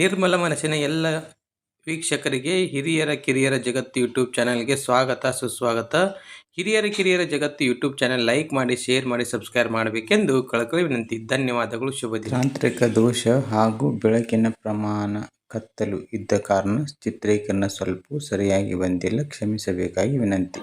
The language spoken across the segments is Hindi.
ನಿರ್ಮಲ ಮನಸ್ಸಿನ ಎಲ್ಲ ವೀಕ್ಷಕರಿಗೆ ಹಿರಿಯರ ಕಿರಿಯರ ಜಗತ್ತು ಯೂಟ್ಯೂಬ್ ಚಾನಲ್ಗೆ ಸ್ವಾಗತ, ಸುಸ್ವಾಗತ. ಹಿರಿಯರ ಕಿರಿಯರ ಜಗತ್ತು ಯೂಟ್ಯೂಬ್ ಚಾನಲ್ ಲೈಕ್ ಮಾಡಿ, ಶೇರ್ ಮಾಡಿ, ಸಬ್ಸ್ಕ್ರೈಬ್ ಮಾಡಬೇಕೆಂದು ಕಳಕಳಿ ವಿನಂತಿ. ಧನ್ಯವಾದಗಳು, ಶುಭ ದಿನ. ತಾಂತ್ರಿಕ ದೋಷ ಹಾಗೂ ಬೆಳಕಿನ ಪ್ರಮಾಣ ಕತ್ತಲು ಇದ್ದ ಕಾರಣ ಚಿತ್ರೀಕರಣ ಸ್ವಲ್ಪ ಸರಿಯಾಗಿ ಬಂದಿಲ್ಲ. ಕ್ಷಮಿಸಬೇಕಾಗಿ ವಿನಂತಿ.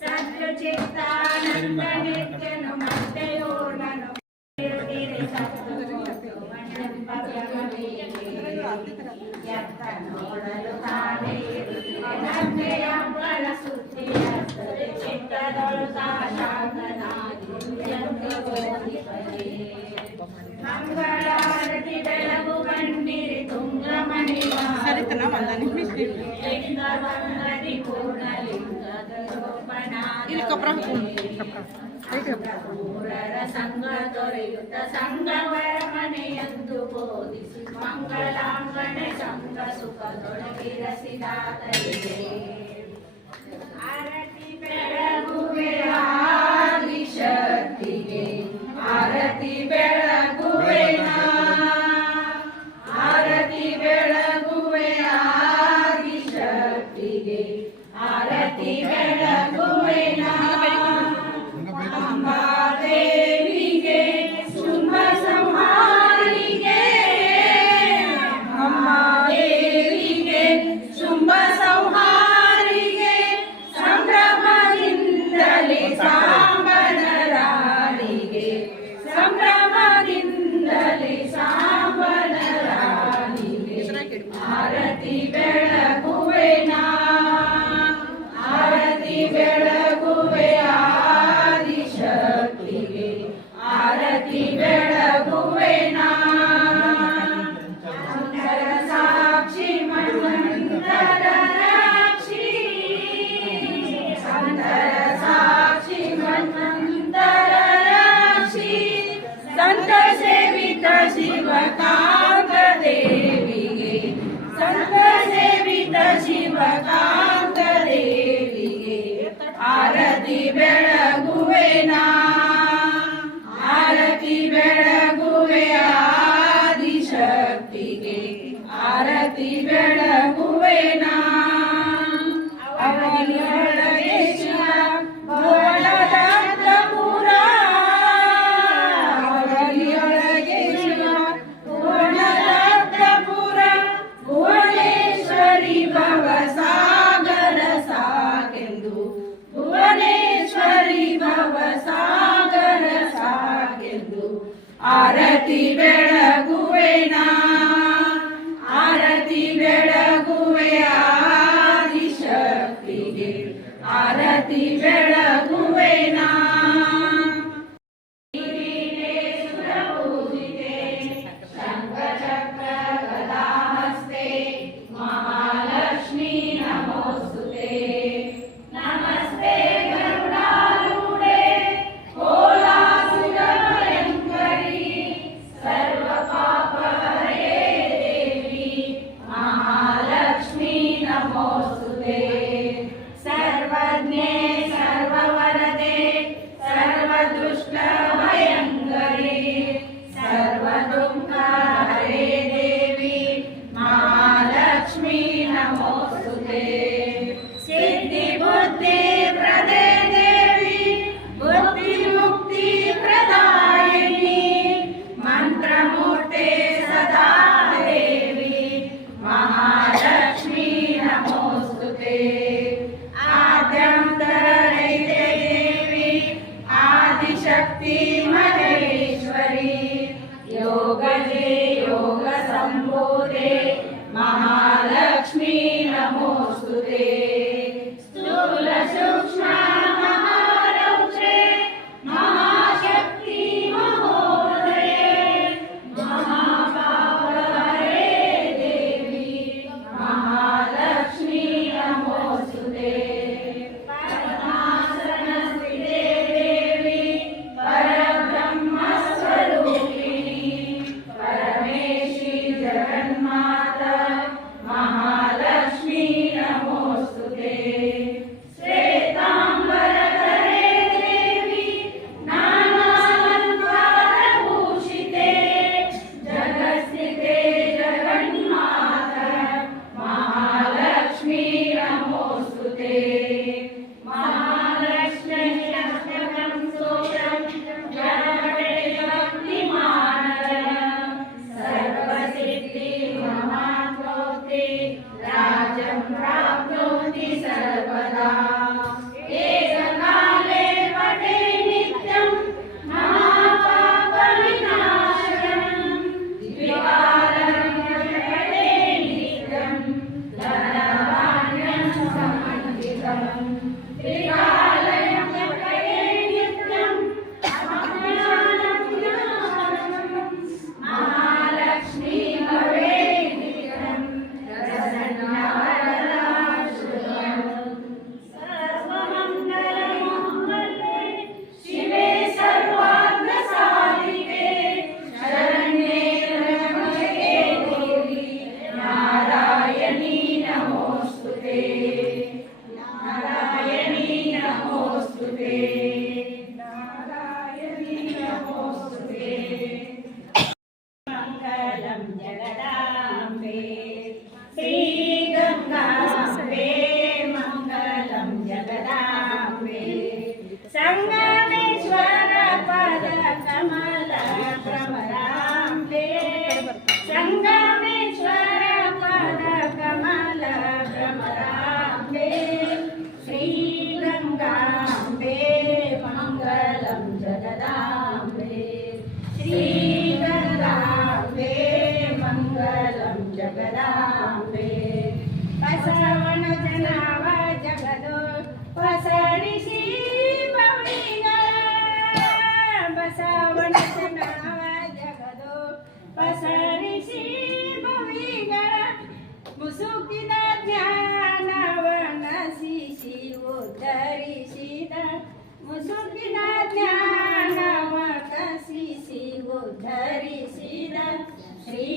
సత్య చేస్తానంద నిత్యను మన ನೋಡಲು ತಾನೇ ಅನನ್ಯಂಬಳ ಸುದ್ದಿಯ ಚಿತ್ತದೊಳು ತಾನಾಗನಾಗಿ ಮಂಗಳಾರತಿ ಬೆಳಗು ಬಂದಿರಿ ತುಂಗಮಣಿ ಲಿಂಗವಂಗದಿ ಪೂರ್ಣಲಿಂಗದ ಮೂರರ ಸಂಘ ದೊರೆಯುತ್ತ ಸಂಘವರ ಮನೆಯಂದು ಬೋಧಿಸಿ ಮಂಗಳಾಂಗಣೆ ಸಂಘ ಸುಖದೊಳಗಿರಸಿದಾತರಿಗೆ ಆರತಿ ಬೆಳಗುವೆ ನಾ ಆರತಿ ಬೆಳಗುವೆ ಆದಿಶಕ್ತಿಗೆ ಆರತಿ ಬೆಳಗುವೆ ನಾ महालक्ष्मी नमोस्तुते नमस्ते महालक्ष्मी ಬಸವನ ಜನವ ಜಗದು ಪಸರಿಸಿ ಬವಿಗಳ ಮುಸುಕಿದ ಜ್ಞಾನವ ನಸಿಸಿ ಉದ್ಧರಿಸಿದ ಮುಸುಕಿದ ಜ್ಞಾನವ ಕಸಿಸಿ ಉದ್ಧರಿಸಿದ ಶ್ರೀ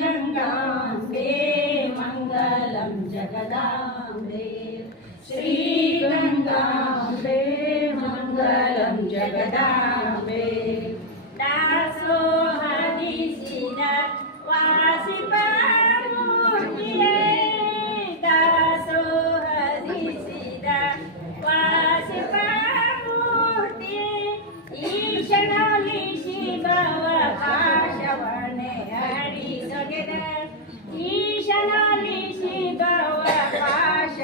ಗಂಗಾಂಬೆ ಮಂಗಲಂ ಜಗದಾಂಬೆ ಶ್ರೀ ಗಂಗಾಂಬೆ ಮಂಗಲಂ ಜಗದಾಂಬೆ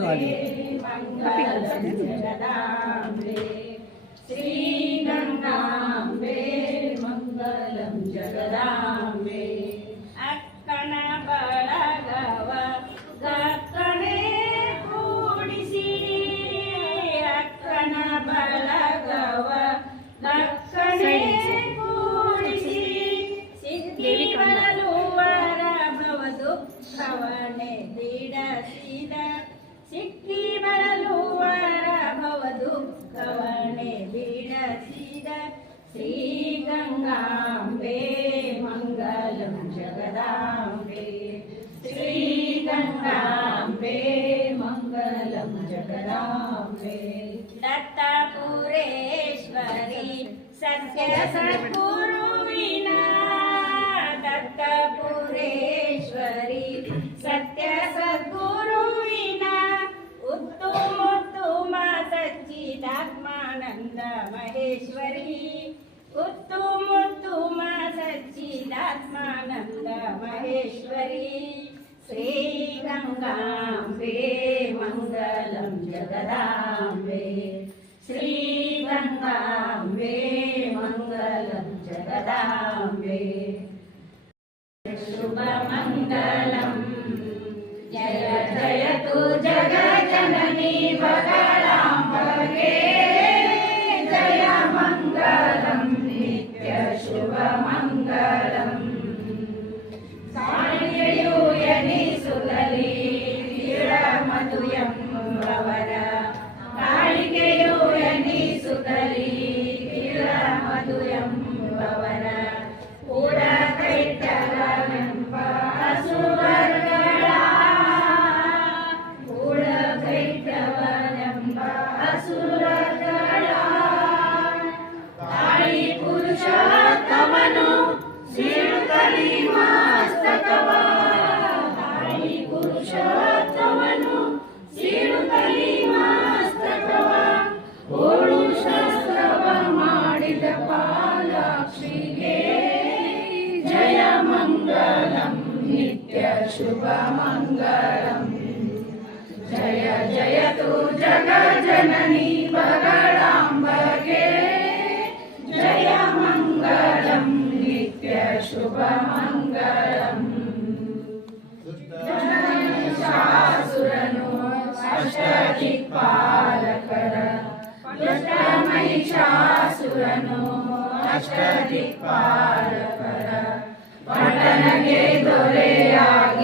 झाली ಗಂಗಾಂಬೆ ಮಂಗಲಂ ಜಗದಾಂಬೆ ಶ್ರೀ ಗಂಗಾಂಬೆ ಮಂಗಲಂ ಜಗದಾಂಬೆ ದತ್ತಪುರೇಶ್ವರಿ ಸತ್ಯ ಸದ್ಗುರುವಿನ ದತ್ತಪುರೇಶ್ವರಿ ಸತ್ಯ ಸದ್ಗುರುವಿನ ಉತ್ತುಮೋತ್ತಮ ಸಚ್ಚಿದಾತ್ಮಾನಂದ ಮಹೇಶ್ವರಿ मा सच्चिदात्मानन्द महेश्वरी श्रीगङ्गाम्बे मङ्गलं जगदाम्बे श्रीगङ्गाम्बे मङ्गलं जगदाम्बे शुभमङ्गलम् जय जयतु जगजननी शुभमङ्गलम्। जय जय तु जगजननी बगडाम्बगे जय मङ्गलं नित्यशुभमङ्गलम् महिषासुरनो अष्टदिक्पालकर। पटन अष्टदिक्पालकर। पठनगे आ ದುಷ್ಟ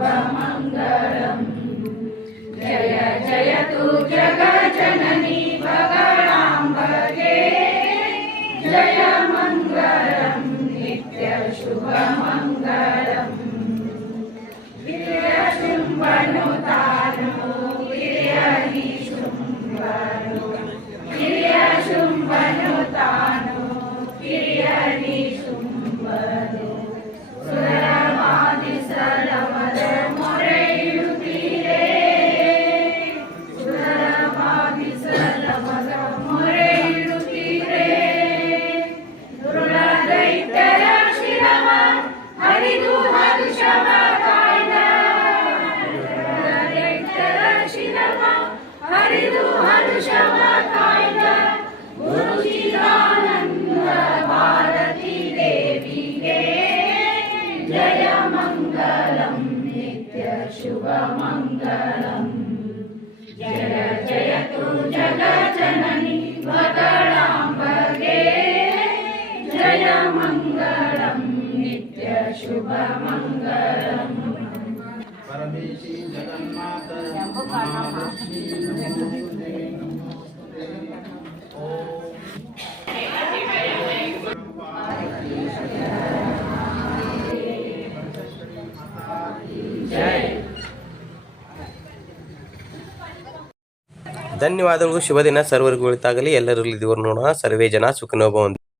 शुभमङ्गलम् जय जयतु जगत्। हरिदु हनुषकायनन्द पारती देवी जय मङ्गलम् नित्यशुभ मङ्गलम् जय जयतु जग जननी जय मङ्गलम् नित्यशुभ मङ्गलम् ಸರ್ವೇಶಿ ಧನ್ಯವಾದಗಳು. ಶುಭ ದಿನ ಸರ್ವರಿಗೂ ಒಳಿತಾಗಲಿ ಎಲ್ಲರೂ ನೋಡೋಣ. ಸರ್ವೇ ಜನ ಸುಖನೋಭವಂತ